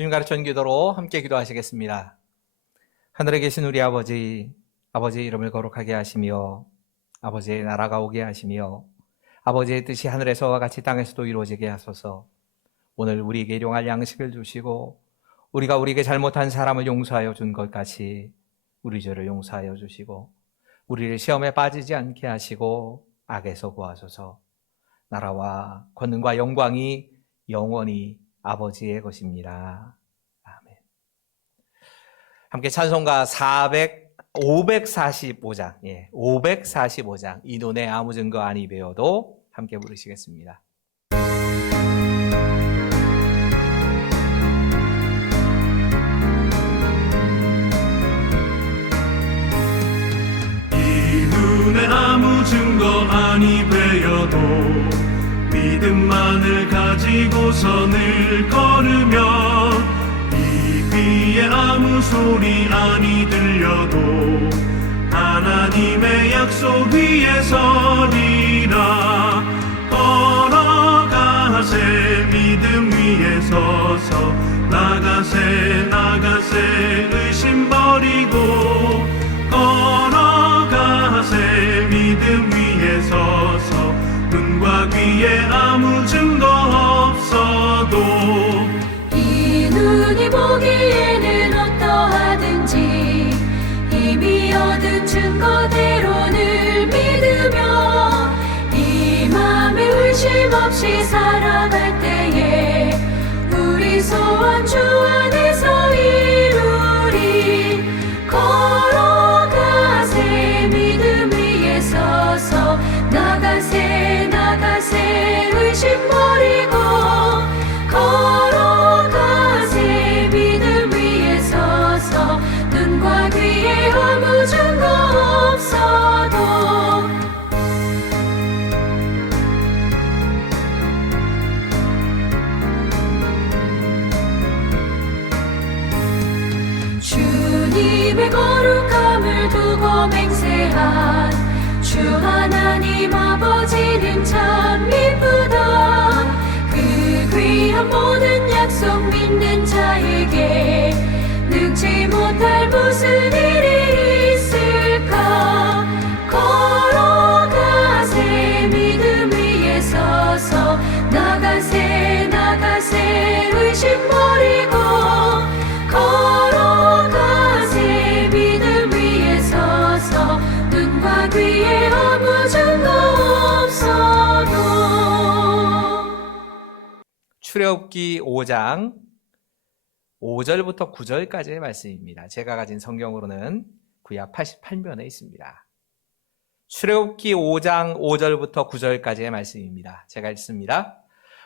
주님 가르쳐준 기도로 함께 기도하시겠습니다. 하늘에 계신 우리 아버지, 아버지의 이름을 거룩하게 하시며 아버지의 나라가 오게 하시며 아버지의 뜻이 하늘에서와 같이 땅에서도 이루어지게 하소서. 오늘 우리에게 일용할 양식을 주시고 우리가 우리에게 잘못한 사람을 용서하여 준 것 같이 우리 죄를 용서하여 주시고 우리를 시험에 빠지지 않게 하시고 악에서 구하소서. 나라와 권능과 영광이 영원히 아버지의 것입니다. 아멘. 함께 찬송가 545장, 545장 이 눈에 아무 증거 아니 배워도 함께 부르시겠습니다. 이 눈에 아무 증거 아니 배워도 믿음만을 가지고서 늘 걸으며 이 귀에 아무 소리 아니 들려도 하나님의 약속 위에 서리라. 걸어가세 믿음 위에 서서 나가세 의심 버리고 걸어가세 믿음 위에 서서 눈과 귀에 아무 증거 없어도 이 눈이 보기에는 어떠하든지 이미 얻은 증거대로 늘 믿으며 이 맘에 의심 없이 살아갈 때에 우리 소원 주 안에서 이루리. 걸어가세 믿음 위에 서서 나가세 의심 버리고 걸어가세 믿음 위에 서서 눈과 귀에 아무 증거 없어도 주님의 거룩함을 두고 맹세한 주 하나님 아버지는 참 이쁘다. 그 귀한 모든 약속 믿는 자에게 능치 못할 무슨 일이 있을까. 걸어가세 믿음 위에 서서 나가세 의심 버리고 걸어가세 믿음 위에 서서 눈과 귀에 아무 증거 없어도. 출애굽기 5장 5절부터 9절까지의 말씀입니다. 제가 가진 성경으로는 구약 88면에 있습니다. 출애굽기 5장 5절부터 9절까지의 말씀입니다. 제가 읽습니다.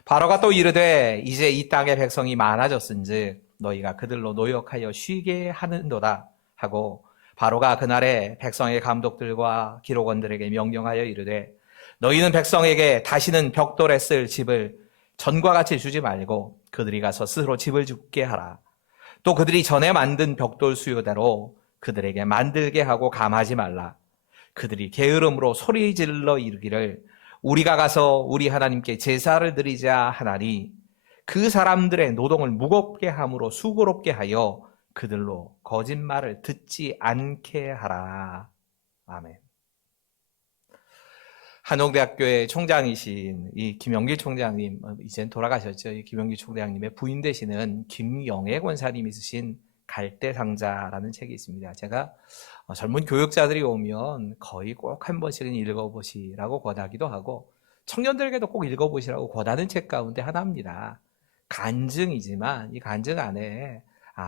바로가 또 이르되 이제 이 땅의 백성이 많아졌은즉 너희가 그들로 노역하여 쉬게 하는도다 하고 바로가 그날에 백성의 감독들과 기록원들에게 명령하여 이르되 너희는 백성에게 다시는 벽돌에 쓸 집을 전과 같이 주지 말고 그들이 가서 스스로 집을 짓게 하라. 또 그들이 전에 만든 벽돌 수요대로 그들에게 만들게 하고 감하지 말라. 그들이 게으름으로 소리 질러 이르기를 우리가 가서 우리 하나님께 제사를 드리자 하나니 그 사람들의 노동을 무겁게 함으로 수고롭게 하여 그들로 거짓말을 듣지 않게 하라. 아멘. 한옥대학교의 총장이신 이 김영길 총장님, 이젠 돌아가셨죠. 이 김영길 총장님의 부인 되시는 김영애 권사님이 쓰신 갈대상자라는 책이 있습니다. 제가 젊은 교육자들이 오면 거의 꼭 한 번씩은 읽어보시라고 권하기도 하고 청년들에게도 꼭 읽어보시라고 권하는 책 가운데 하나입니다. 간증이지만 이 간증 안에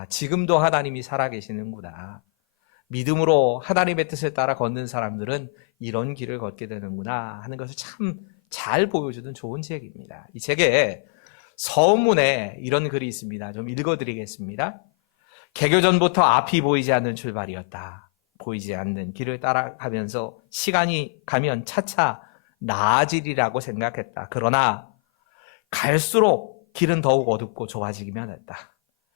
지금도 하나님이 살아계시는구나. 믿음으로 하나님의 뜻을 따라 걷는 사람들은 이런 길을 걷게 되는구나 하는 것을 참 잘 보여주는 좋은 책입니다. 이 책에 서문에 이런 글이 있습니다. 좀 읽어드리겠습니다. 개교 전부터 앞이 보이지 않는 출발이었다. 보이지 않는 길을 따라가면서 시간이 가면 차차 나아지리라고 생각했다. 그러나 갈수록 길은 더욱 어둡고 좁아지기만 했다.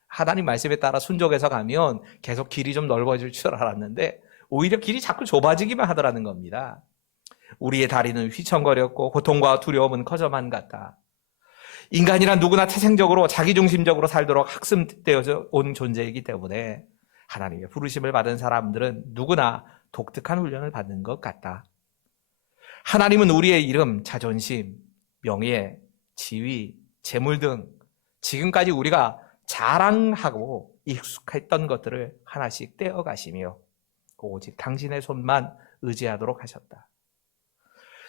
하나님 말씀에 따라 순종해서 가면 계속 길이 좀 넓어질 줄 알았는데 오히려 길이 자꾸 좁아지기만 하더라는 겁니다. 우리의 다리는 휘청거렸고 고통과 두려움은 커져만 갔다. 인간이란 누구나 태생적으로 자기중심적으로 살도록 학습되어져 온 존재이기 때문에 하나님의 부르심을 받은 사람들은 누구나 독특한 훈련을 받는 것 같다. 하나님은 우리의 이름, 자존심, 명예, 지위, 재물 등 지금까지 우리가 자랑하고 익숙했던 것들을 하나씩 떼어가시며 오직 당신의 손만 의지하도록 하셨다.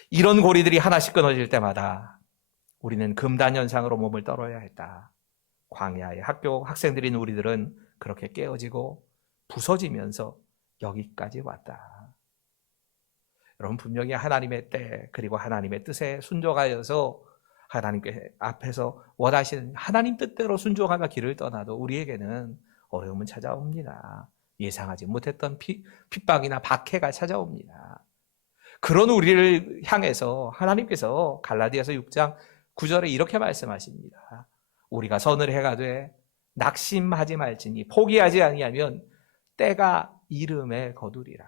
이런 고리들이 하나씩 끊어질 때마다 우리는 금단현상으로 몸을 떨어야 했다. 광야의 학교 학생들인 우리들은 그렇게 깨어지고 부서지면서 여기까지 왔다. 여러분, 분명히 하나님의 때 그리고 하나님의 뜻에 순종하여서 하나님께 앞에서 원하시는 하나님 뜻대로 순종하며 길을 떠나도 우리에게는 어려움은 찾아옵니다. 예상하지 못했던 핍박이나 박해가 찾아옵니다. 그런 우리를 향해서 하나님께서 갈라디아서 6장 9절에 이렇게 말씀하십니다. 우리가 선을 행하되 낙심하지 말지니 포기하지 아니하면 때가 이름에 거두리라.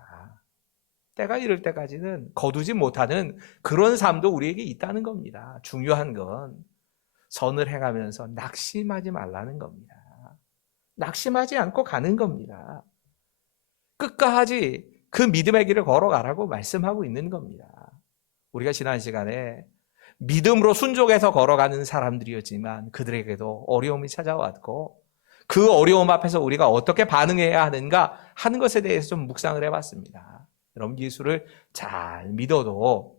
때가 이를 때까지는 거두지 못하는 그런 삶도 우리에게 있다는 겁니다. 중요한 건 선을 행하면서 낙심하지 말라는 겁니다. 낙심하지 않고 가는 겁니다. 끝까지 그 믿음의 길을 걸어가라고 말씀하고 있는 겁니다. 우리가 지난 시간에 믿음으로 순종해서 걸어가는 사람들이었지만 그들에게도 어려움이 찾아왔고 그 어려움 앞에서 우리가 어떻게 반응해야 하는가 하는 것에 대해서 좀 묵상을 해봤습니다. 여러분, 예수를 잘 믿어도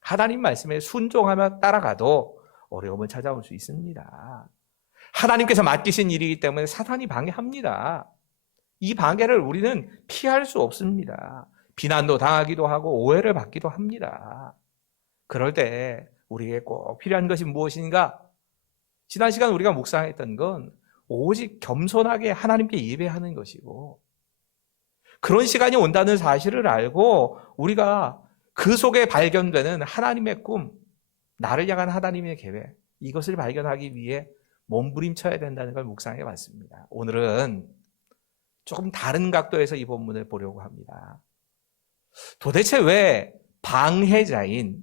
하나님 말씀에 순종하며 따라가도 어려움은 찾아올 수 있습니다. 하나님께서 맡기신 일이기 때문에 사탄이 방해합니다. 이 방해를 우리는 피할 수 없습니다. 비난도 당하기도 하고 오해를 받기도 합니다. 그럴 때 우리에게 꼭 필요한 것이 무엇인가? 지난 시간 우리가 묵상했던 건 오직 겸손하게 하나님께 예배하는 것이고 그런 시간이 온다는 사실을 알고 우리가 그 속에 발견되는 하나님의 꿈, 나를 향한 하나님의 계획, 이것을 발견하기 위해 몸부림쳐야 된다는 걸 묵상해 봤습니다. 오늘은 조금 다른 각도에서 이 본문을 보려고 합니다. 도대체 왜 방해자인,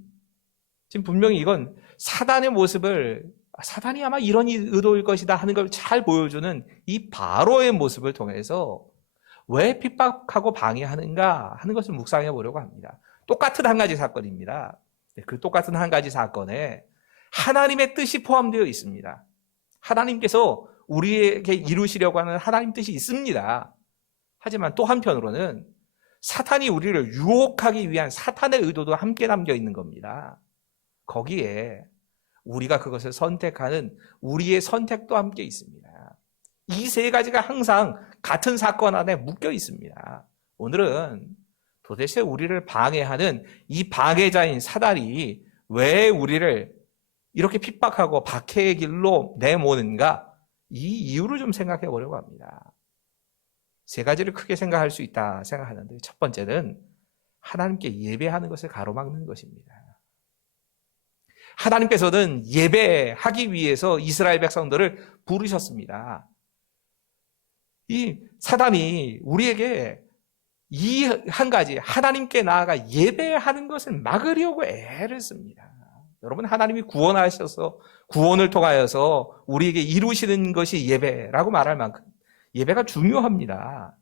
지금 분명히 이건 사단의 모습을, 사단이 아마 이런 의도일 것이다 하는 걸 잘 보여주는 이 바로의 모습을 통해서 왜 핍박하고 방해하는가 하는 것을 묵상해 보려고 합니다. 똑같은 한 가지 사건입니다. 그 똑같은 한 가지 사건에 하나님의 뜻이 포함되어 있습니다. 하나님께서 우리에게 이루시려고 하는 하나님 뜻이 있습니다. 하지만 또 한편으로는 사탄이 우리를 유혹하기 위한 사탄의 의도도 함께 담겨 있는 겁니다. 거기에 우리가 그것을 선택하는 우리의 선택도 함께 있습니다. 이 세 가지가 항상 같은 사건 안에 묶여 있습니다. 오늘은 도대체 우리를 방해하는 이 방해자인 사단이 왜 우리를 이렇게 핍박하고 박해의 길로 내모는가? 이 이유를 좀 생각해 보려고 합니다. 세 가지를 크게 생각할 수 있다 생각하는데 첫 번째는 하나님께 예배하는 것을 가로막는 것입니다. 하나님께서는 예배하기 위해서 이스라엘 백성들을 부르셨습니다. 이 사단이 우리에게 이 한 가지 하나님께 나아가 예배하는 것을 막으려고 애를 씁니다. 여러분, 하나님이 구원하셔서 구원을 통하여서 우리에게 이루시는 것이 예배라고 말할 만큼 예배가 중요합니다.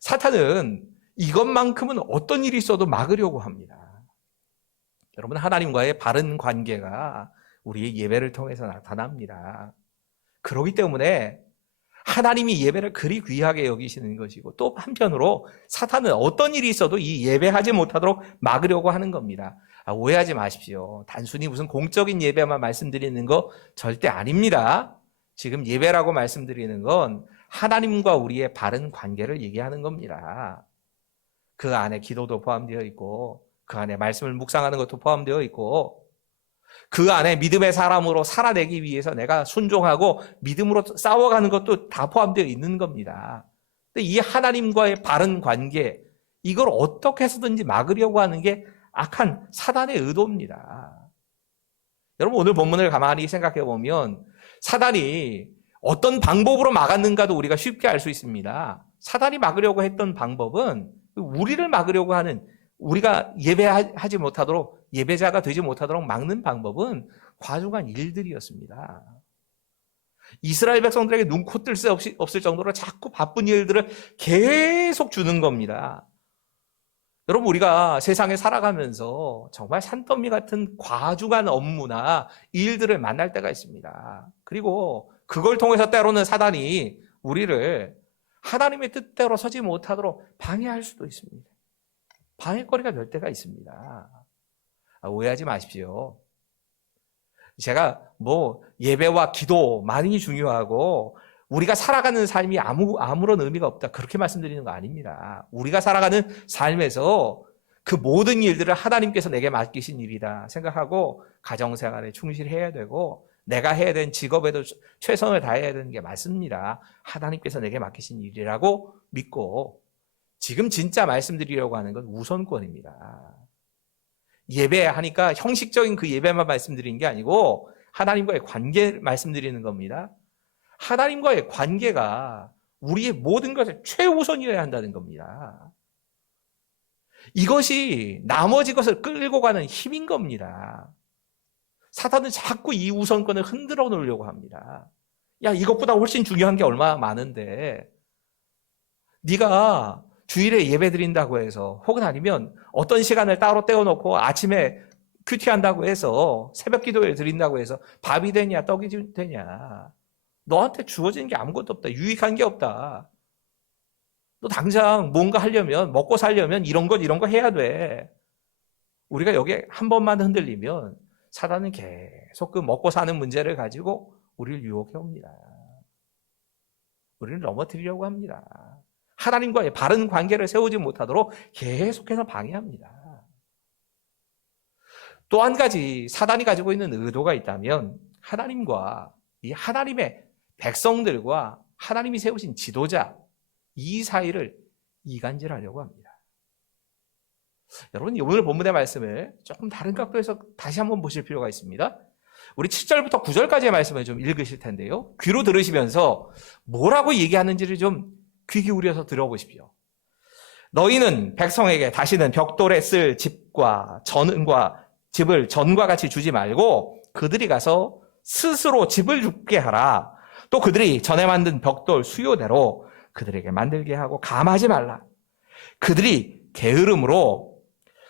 사탄은 이것만큼은 어떤 일이 있어도 막으려고 합니다. 여러분, 하나님과의 바른 관계가 우리의 예배를 통해서 나타납니다. 그렇기 때문에 하나님이 예배를 그리 귀하게 여기시는 것이고 또 한편으로 사탄은 어떤 일이 있어도 이 예배하지 못하도록 막으려고 하는 겁니다. 오해하지 마십시오. 단순히 무슨 공적인 예배만 말씀드리는 거 절대 아닙니다. 지금 예배라고 말씀드리는 건 하나님과 우리의 바른 관계를 얘기하는 겁니다. 그 안에 기도도 포함되어 있고 그 안에 말씀을 묵상하는 것도 포함되어 있고 그 안에 믿음의 사람으로 살아내기 위해서 내가 순종하고 믿음으로 싸워가는 것도 다 포함되어 있는 겁니다. 근데 이 하나님과의 바른 관계, 이걸 어떻게 해서든지 막으려고 하는 게 악한 사단의 의도입니다. 여러분, 오늘 본문을 가만히 생각해 보면 사단이 어떤 방법으로 막았는가도 우리가 쉽게 알 수 있습니다. 사단이 막으려고 했던 방법은 우리를 막으려고 하는, 우리가 예배하지 못하도록, 예배자가 되지 못하도록 막는 방법은 과중한 일들이었습니다. 이스라엘 백성들에게 눈코 뜰 새 없을 정도로 자꾸 바쁜 일들을 계속 주는 겁니다. 여러분, 우리가 세상에 살아가면서 정말 산더미 같은 과중한 업무나 일들을 만날 때가 있습니다. 그리고 그걸 통해서 때로는 사단이 우리를 하나님의 뜻대로 서지 못하도록 방해할 수도 있습니다. 방해거리가 될 때가 있습니다. 오해하지 마십시오. 제가 예배와 기도 많이 중요하고 우리가 살아가는 삶이 아무런 의미가 없다, 그렇게 말씀드리는 거 아닙니다. 우리가 살아가는 삶에서 그 모든 일들을 하나님께서 내게 맡기신 일이다 생각하고 가정생활에 충실해야 되고 내가 해야 되는 직업에도 최선을 다해야 되는 게 맞습니다. 하나님께서 내게 맡기신 일이라고 믿고 지금 진짜 말씀드리려고 하는 건 우선권입니다. 예배하니까 형식적인 그 예배만 말씀드리는 게 아니고 하나님과의 관계 말씀드리는 겁니다. 하나님과의 관계가 우리의 모든 것을 최우선이어야 한다는 겁니다. 이것이 나머지 것을 끌고 가는 힘인 겁니다. 사탄은 자꾸 이 우선권을 흔들어 놓으려고 합니다. 야, 이것보다 훨씬 중요한 게 얼마나 많은데 네가 주일에 예배 드린다고 해서 혹은 아니면 어떤 시간을 따로 떼어놓고 아침에 큐티한다고 해서 새벽 기도를 드린다고 해서 밥이 되냐 떡이 되냐, 너한테 주어진 게 아무것도 없다. 유익한 게 없다. 너 당장 뭔가 하려면, 먹고 살려면 이런 거 해야 돼. 우리가 여기에 한 번만 흔들리면 사단은 계속 그 먹고 사는 문제를 가지고 우리를 유혹해 옵니다. 우리를 넘어뜨리려고 합니다. 하나님과의 바른 관계를 세우지 못하도록 계속해서 방해합니다. 또 한 가지 사단이 가지고 있는 의도가 있다면 하나님과 이 하나님의 백성들과 하나님이 세우신 지도자 이 사이를 이간질하려고 합니다. 여러분, 오늘 본문의 말씀을 조금 다른 각도에서 다시 한번 보실 필요가 있습니다. 우리 7절부터 9절까지의 말씀을 좀 읽으실 텐데요. 귀로 들으시면서 뭐라고 얘기하는지를 좀 귀 기울여서 들어보십시오. 너희는 백성에게 다시는 벽돌에 쓸 집과 집을 전과 같이 주지 말고 그들이 가서 스스로 집을 죽게 하라. 또 그들이 전에 만든 벽돌 수요대로 그들에게 만들게 하고 감하지 말라. 그들이 게으름으로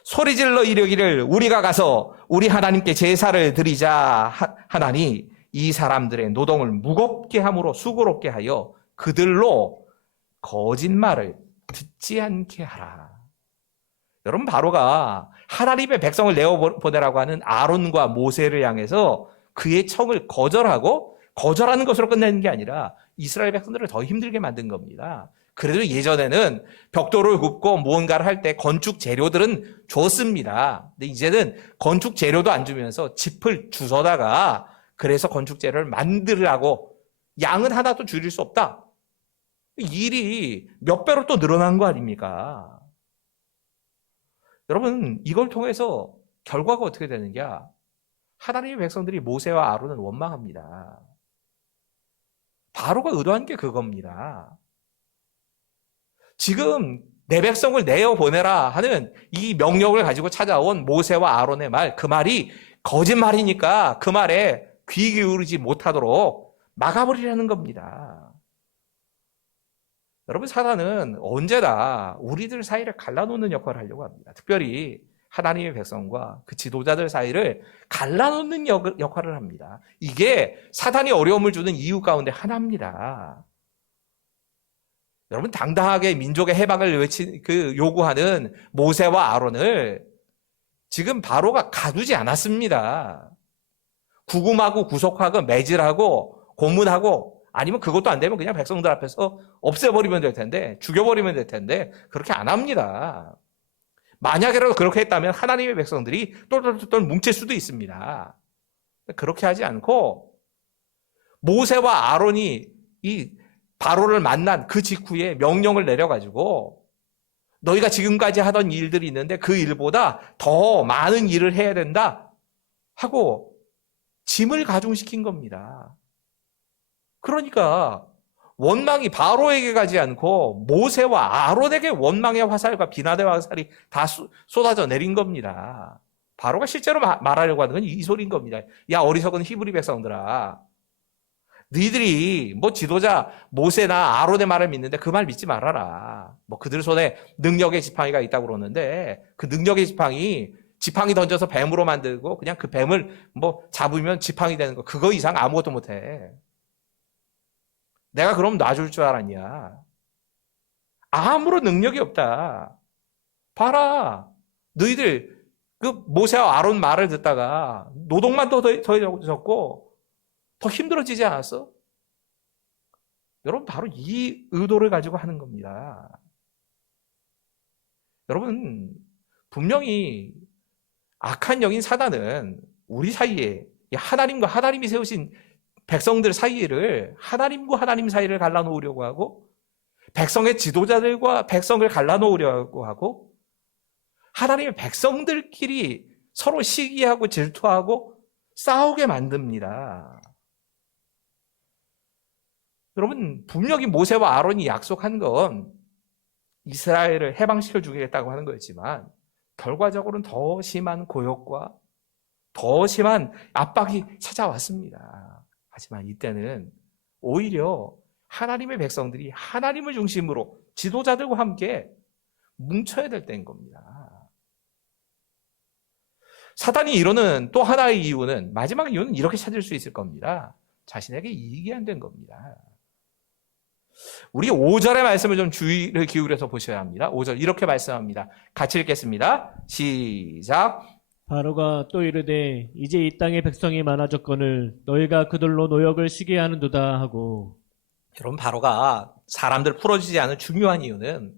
소리질러 이르기를 우리가 가서 우리 하나님께 제사를 드리자 하나니 이 사람들의 노동을 무겁게 함으로 수고롭게 하여 그들로 거짓말을 듣지 않게 하라. 여러분, 바로가 하나님의 백성을 내어보내라고 하는 아론과 모세를 향해서 그의 청을 거절하는 것으로 끝내는 게 아니라 이스라엘 백성들을 더 힘들게 만든 겁니다. 그래도 예전에는 벽돌을 굽고 무언가를 할 때 건축 재료들은 줬습니다. 근데 이제는 건축 재료도 안 주면서 짚을 주워다가 그래서 건축 재료를 만들라고, 양은 하나도 줄일 수 없다. 일이 몇 배로 또 늘어난 거 아닙니까? 여러분, 이걸 통해서 결과가 어떻게 되느냐? 하나님의 백성들이 모세와 아론은 원망합니다. 바로가 의도한 게 그겁니다. 지금 내 백성을 내어보내라 하는 이 명령을 가지고 찾아온 모세와 아론의 말, 그 말이 거짓말이니까 그 말에 귀 기울이지 못하도록 막아버리라는 겁니다. 여러분, 사단은 언제나 우리들 사이를 갈라놓는 역할을 하려고 합니다. 특별히 하나님의 백성과 그 지도자들 사이를 갈라놓는 역할을 합니다. 이게 사단이 어려움을 주는 이유 가운데 하나입니다. 여러분, 당당하게 민족의 해방을 요구하는 모세와 아론을 지금 바로가 가두지 않았습니다. 구금하고 구속하고 매질하고 고문하고, 아니면 그것도 안 되면 그냥 백성들 앞에서 없애버리면 될 텐데, 죽여버리면 될 텐데 그렇게 안 합니다. 만약에라도 그렇게 했다면 하나님의 백성들이 똘똘똘 뭉칠 수도 있습니다. 그렇게 하지 않고 모세와 아론이 이 바로를 만난 그 직후에 명령을 내려가지고 너희가 지금까지 하던 일들이 있는데 그 일보다 더 많은 일을 해야 된다 하고 짐을 가중시킨 겁니다. 그러니까 원망이 바로에게 가지 않고 모세와 아론에게 원망의 화살과 비난의 화살이 다 쏟아져 내린 겁니다. 바로가 실제로 말하려고 하는 건 이 소리인 겁니다. 야, 어리석은 히브리 백성들아, 너희들이 뭐 지도자 모세나 아론의 말을 믿는데 그 말 믿지 말아라. 뭐 그들 손에 능력의 지팡이가 있다고 그러는데 그 능력의 지팡이 던져서 뱀으로 만들고 그냥 그 뱀을 뭐 잡으면 지팡이 되는 거, 그거 이상 아무것도 못해. 내가 그럼 놔줄 줄 알았냐? 아무런 능력이 없다. 봐라, 너희들 그 모세와 아론 말을 듣다가 노동만 더해졌고 더 힘들어지지 않았어? 여러분, 바로 이 의도를 가지고 하는 겁니다. 여러분, 분명히 악한 영인 사단은 우리 사이에 하나님과 하나님이 세우신 백성들 사이를, 하나님과 하나님 사이를 갈라놓으려고 하고, 백성의 지도자들과 백성을 갈라놓으려고 하고, 하나님의 백성들끼리 서로 시기하고 질투하고 싸우게 만듭니다. 여러분, 분명히 모세와 아론이 약속한 건 이스라엘을 해방시켜 주겠다고 하는 거였지만 결과적으로는 더 심한 고역과 더 심한 압박이 찾아왔습니다. 하지만 이때는 오히려 하나님의 백성들이 하나님을 중심으로 지도자들과 함께 뭉쳐야 될 때인 겁니다. 사단이 이루는 또 하나의 이유는, 마지막 이유는 이렇게 찾을 수 있을 겁니다. 자신에게 이익이 안 된 겁니다. 우리 5절의 말씀을 좀 주의를 기울여서 보셔야 합니다. 5절 이렇게 말씀합니다. 같이 읽겠습니다. 시작. 바로가 또 이르되 이제 이 땅의 백성이 많아졌거늘 너희가 그들로 노역을 쉬게 하는도다 하고. 여러분, 바로가 사람들 풀어주지 않은 중요한 이유는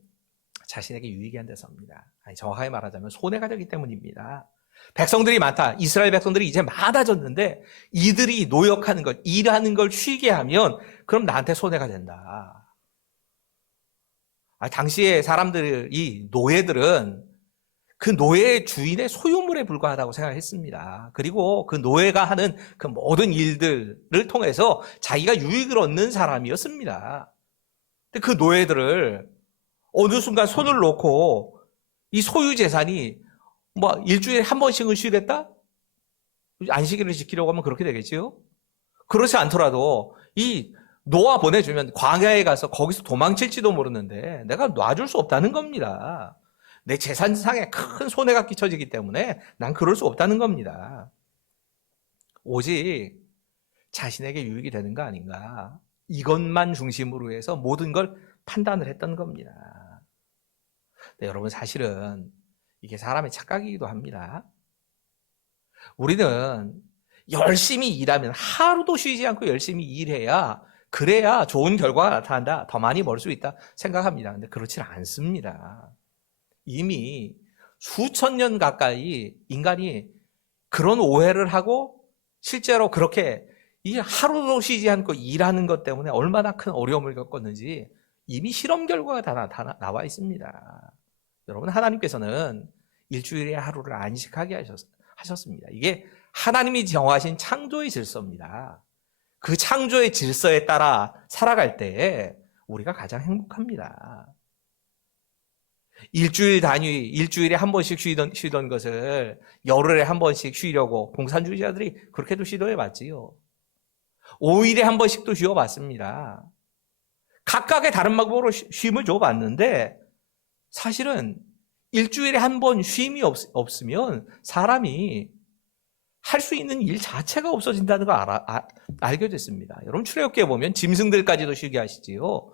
자신에게 유익이 안 돼서입니다. 아니, 정확하게 말하자면 손해가 되기 때문입니다. 백성들이 많다. 이스라엘 백성들이 이제 많아졌는데 이들이 노역하는 것, 일하는 걸 쉬게 하면 그럼 나한테 손해가 된다. 당시에 사람들이, 노예들은 그 노예의 주인의 소유물에 불과하다고 생각했습니다. 그리고 그 노예가 하는 그 모든 일들을 통해서 자기가 유익을 얻는 사람이었습니다. 근데 그 노예들을 어느 순간 손을 놓고 이 소유 재산이 뭐 일주일에 한 번씩은 쉬겠다? 안식일을 지키려고 하면 그렇게 되겠지요? 그렇지 않더라도 이 놓아 보내주면 광야에 가서 거기서 도망칠지도 모르는데 내가 놔줄 수 없다는 겁니다. 내 재산상에 큰 손해가 끼쳐지기 때문에 난 그럴 수 없다는 겁니다. 오직 자신에게 유익이 되는 거 아닌가, 이것만 중심으로 해서 모든 걸 판단을 했던 겁니다. 네, 여러분, 사실은 이게 사람의 착각이기도 합니다. 우리는 열심히 일하면, 하루도 쉬지 않고 열심히 일해야, 그래야 좋은 결과가 나타난다, 더 많이 벌 수 있다 생각합니다. 근데 그렇지 않습니다. 이미 수천 년 가까이 인간이 그런 오해를 하고 실제로 그렇게 이 하루도 쉬지 않고 일하는 것 때문에 얼마나 큰 어려움을 겪었는지 이미 실험 결과가 다 나와 있습니다. 여러분, 하나님께서는 일주일에 하루를 안식하게 하셨습니다. 이게 하나님이 정하신 창조의 질서입니다. 그 창조의 질서에 따라 살아갈 때 우리가 가장 행복합니다. 일주일 단위, 일주일에 한 번씩 쉬던 것을 열흘에 한 번씩 쉬려고 공산주의자들이 그렇게도 시도해봤지요. 5일에 한 번씩도 쉬어봤습니다. 각각의 다른 방법으로 쉼을 줘봤는데 사실은 일주일에 한 번 쉼이 없으면 사람이 할 수 있는 일 자체가 없어진다는 걸 알게 됐습니다. 여러분, 출애굽기에 보면 짐승들까지도 쉬게 하시지요.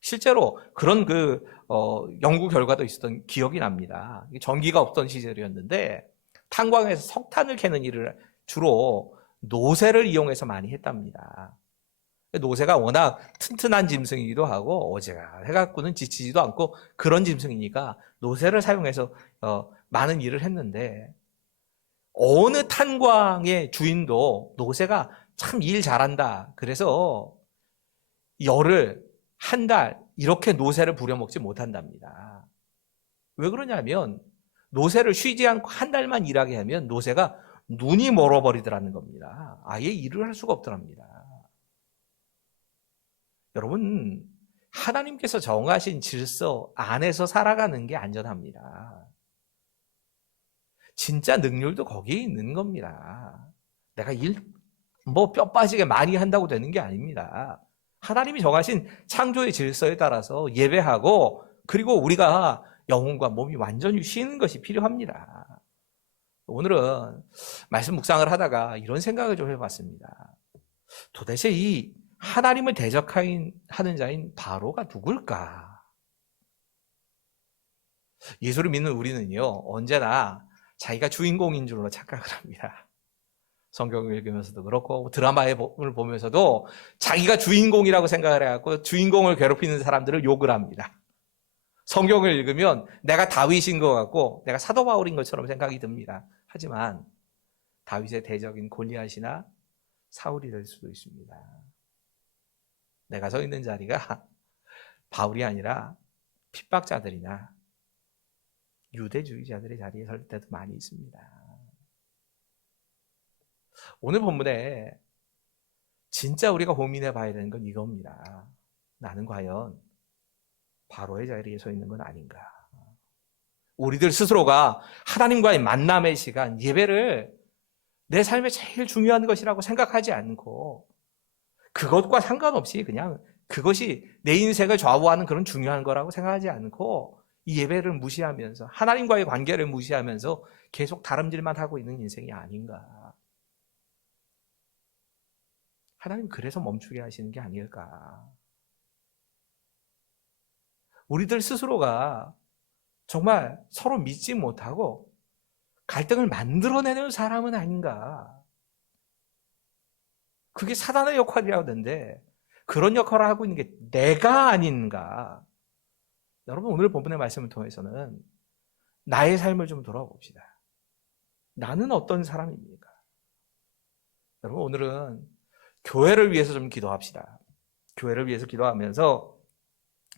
실제로 그런 연구 결과도 있었던 기억이 납니다. 전기가 없던 시절이었는데 탄광에서 석탄을 캐는 일을 주로 노새를 이용해서 많이 했답니다. 노새가 워낙 튼튼한 짐승이기도 하고 어지간해갖고는 지치지도 않고 그런 짐승이니까 노새를 사용해서 많은 일을 했는데, 어느 탄광의 주인도 노새가 참 일 잘한다, 그래서 열흘, 한 달 이렇게 노새를 부려먹지 못한답니다. 왜 그러냐면 노새를 쉬지 않고 한 달만 일하게 하면 노새가 눈이 멀어버리더라는 겁니다. 아예 일을 할 수가 없더랍니다. 여러분, 하나님께서 정하신 질서 안에서 살아가는 게 안전합니다. 진짜 능률도 거기에 있는 겁니다. 내가 뼈 빠지게 많이 한다고 되는 게 아닙니다. 하나님이 정하신 창조의 질서에 따라서 예배하고 그리고 우리가 영혼과 몸이 완전히 쉬는 것이 필요합니다. 오늘은 말씀 묵상을 하다가 이런 생각을 좀 해봤습니다. 도대체 이 하나님을 대적하는 자인 바로가 누굴까? 예수를 믿는 우리는요, 언제나 자기가 주인공인 줄로 착각을 합니다. 성경을 읽으면서도 그렇고 드라마를 보면서도 자기가 주인공이라고 생각을 해갖고 주인공을 괴롭히는 사람들을 욕을 합니다. 성경을 읽으면 내가 다윗인 것 같고 내가 사도 바울인 것처럼 생각이 듭니다. 하지만 다윗의 대적인 골리앗이나 사울이 될 수도 있습니다. 내가 서 있는 자리가 바울이 아니라 핍박자들이나 유대주의자들의 자리에 설 때도 많이 있습니다. 오늘 본문에 진짜 우리가 고민해 봐야 되는 건 이겁니다. 나는 과연 바로의 자리에 서 있는 건 아닌가? 우리들 스스로가 하나님과의 만남의 시간, 예배를 내 삶에 제일 중요한 것이라고 생각하지 않고 그것과 상관없이 그냥 그것이 내 인생을 좌우하는 그런 중요한 거라고 생각하지 않고 이 예배를 무시하면서 하나님과의 관계를 무시하면서 계속 다름질만 하고 있는 인생이 아닌가. 하나님 그래서 멈추게 하시는 게 아닐까. 우리들 스스로가 정말 서로 믿지 못하고 갈등을 만들어내는 사람은 아닌가. 그게 사단의 역할이라고 하던데 그런 역할을 하고 있는 게 내가 아닌가. 여러분 오늘 본문의 말씀을 통해서는 나의 삶을 좀 돌아봅시다. 나는 어떤 사람입니까? 여러분 오늘은 교회를 위해서 좀 기도합시다. 교회를 위해서 기도하면서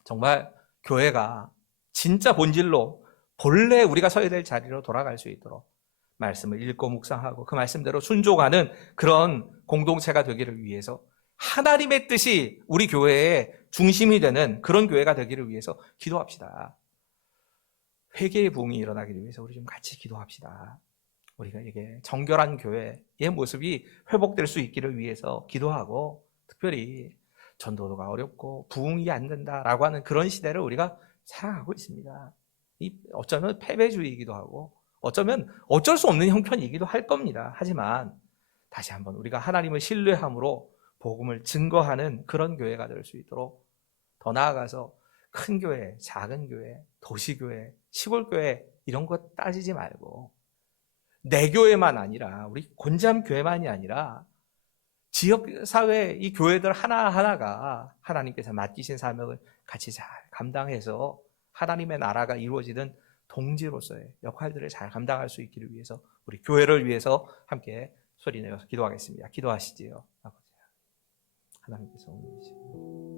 정말 교회가 진짜 본질로 본래 우리가 서야 될 자리로 돌아갈 수 있도록 말씀을 읽고 묵상하고 그 말씀대로 순종하는 그런 공동체가 되기를 위해서 하나님의 뜻이 우리 교회의 중심이 되는 그런 교회가 되기를 위해서 기도합시다. 회개의 부흥이 일어나기 위해서 우리 좀 같이 기도합시다. 우리가 이게 정결한 교회의 모습이 회복될 수 있기를 위해서 기도하고 특별히 전도가 어렵고 부흥이 안 된다라고 하는 그런 시대를 우리가 살아가고 있습니다. 어쩌면 패배주의이기도 하고 어쩌면 어쩔 수 없는 형편이기도 할 겁니다. 하지만 다시 한번 우리가 하나님을 신뢰함으로 복음을 증거하는 그런 교회가 될 수 있도록 더 나아가서 큰 교회, 작은 교회, 도시교회, 시골교회 이런 거 따지지 말고 내 교회만 아니라 우리 곤지암 교회만이 아니라 지역사회 이 교회들 하나하나가 하나님께서 맡기신 사명을 같이 잘 감당해서 하나님의 나라가 이루어지는 동지로서의 역할들을 잘 감당할 수 있기를 위해서 우리 교회를 위해서 함께 소리내어서 기도하겠습니다. 기도하시지요. 아버지 하나님께서 오늘